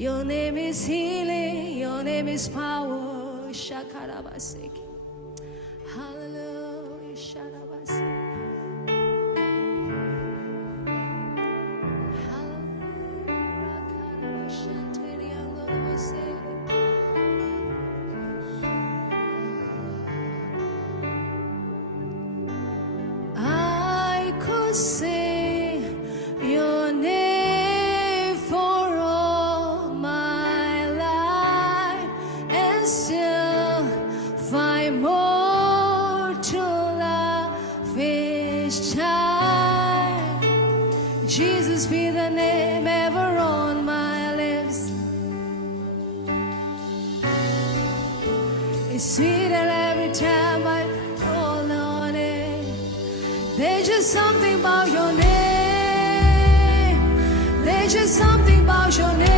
Your name is healing, your name is power. Shakarabaseki. Hallelujah. Shakarabaseki. I could sing your name for all my life and still find more to love each time. Jesus be the name ever on my lips. It's sweeter every time I call on it. There's just something about your name. There's just something about your name.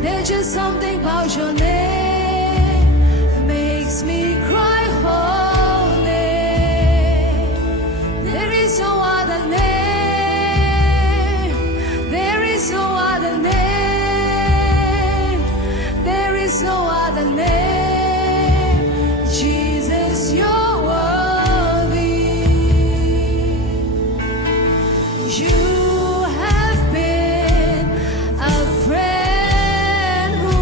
There's just something about your name. Makes me cry holy. There is no other name. There is no other name. There is no other name. Jesus, you're worthy. You have been a friend who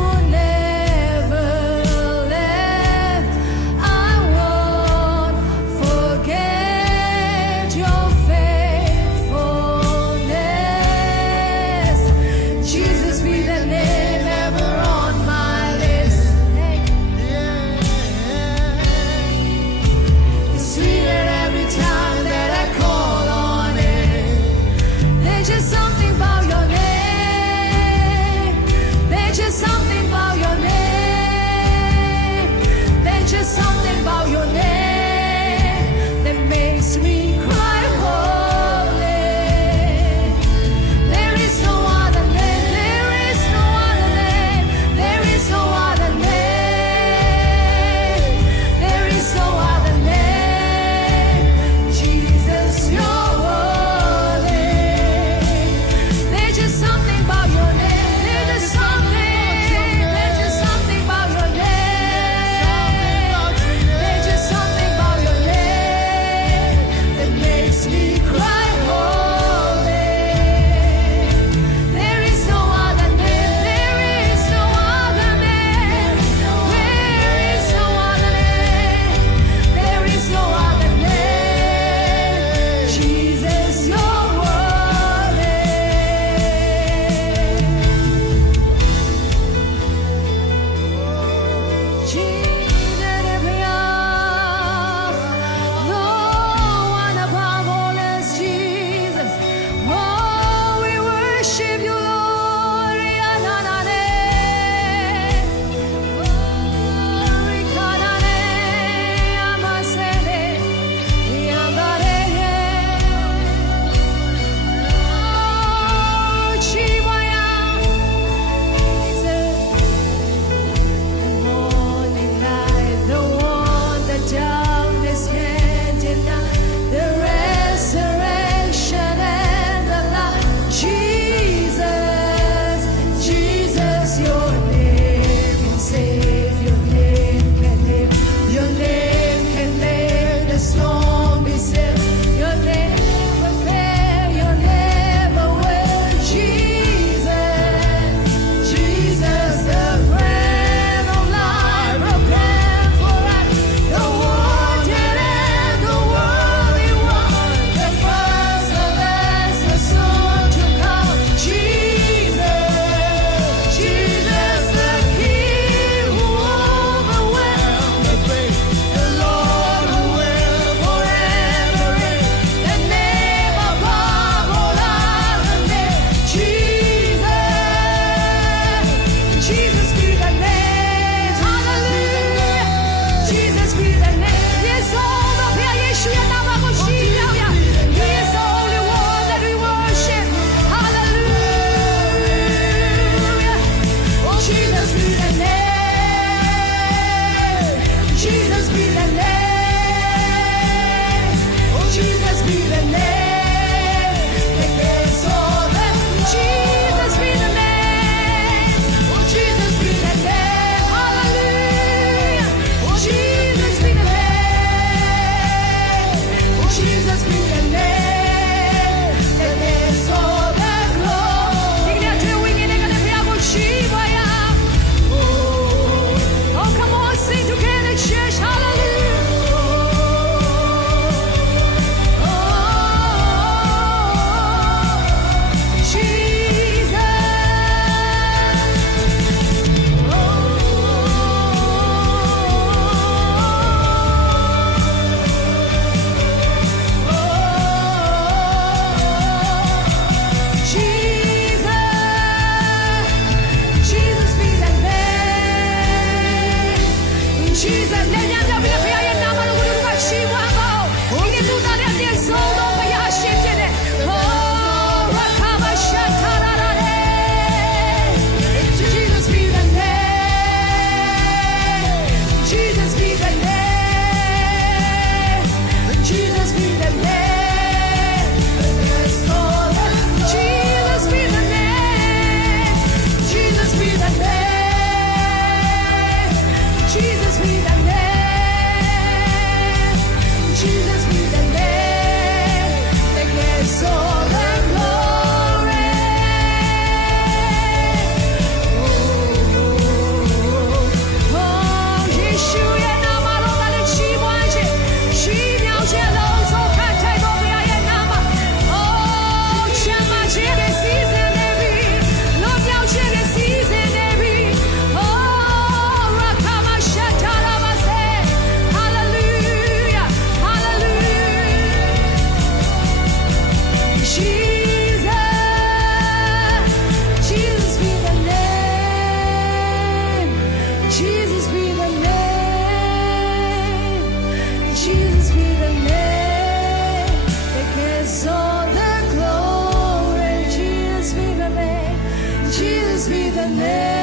Jesus be the name.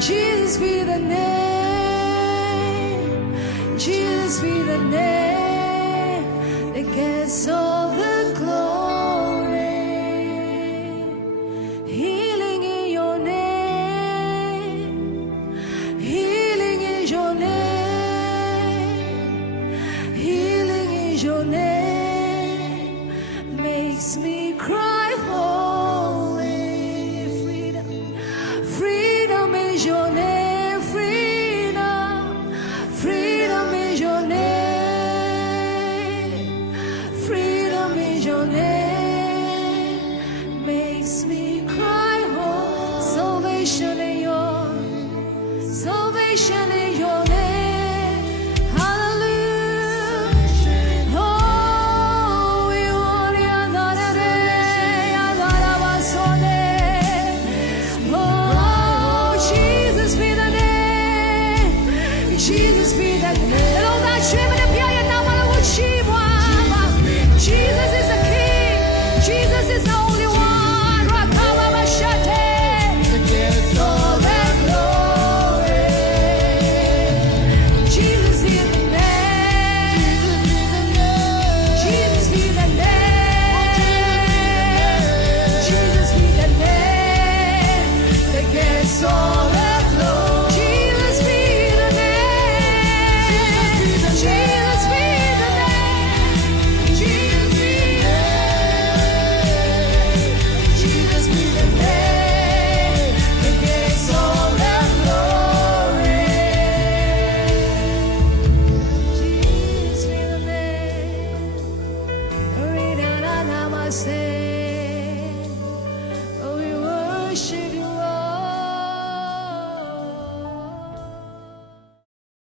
Jesus be the name. Jesus be the name that gets all the glory. Healing in your name. Healing is your name. Healing is your name. Makes me cry holy. Freedom. Freedom is your name. Freedom. Freedom is your name. Freedom is your name. Makes me cry holy. Salvation in your Salvation in your name. Hallelujah. Oh, we want you, oh, Jesus be the name. Jesus be the name. Jesus is the King. Jesus is the only one. Gets all that glory. Jesus be the name. Jesus be the name. Jesus be the name that gets all that glory. Jesus be the name. Jesus be the name. Jesus be the name. Jesus be the name that gets all that glory. Jesus be the name. Say